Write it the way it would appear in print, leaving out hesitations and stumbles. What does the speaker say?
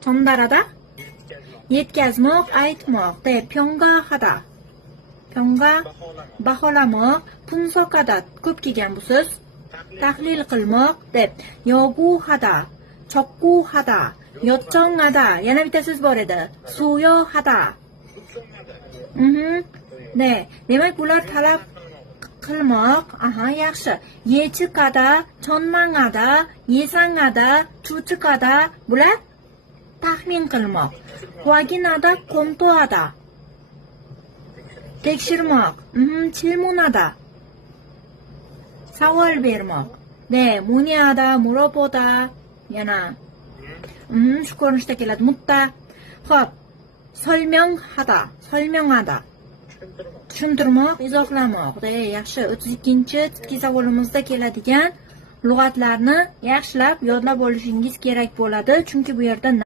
전달하다? yetkazmoq, aytmoq. 평가하다. 평가, baholamoq, punsoqada ko'p kelgan bu so'z. Tahlil qilmoq deb yoguhada, choqquhada, yotchongada. Yana bitta so'z bor edi. Suyohada. Demak, bular talab qilmoq. Yaxshi. Yechiqada, chonmangada, yesangada, chuchiqada. Bular taxmin qilmoq. Vaginada, qo'mtoada. Tekshirmoq. Chilmunada. Savol bermoq. Muniyada, muroboda. Yana shu ko'rinishda keladi. Mutta. Xo'p. Solmyonhada. Tushuntirmoq, izohlamoq. Yaxshi. 32-tipki savolimizda keladigan lug'atlarni yaxshilab yodlab olishingiz kerak bo'ladi, chunki bu yerda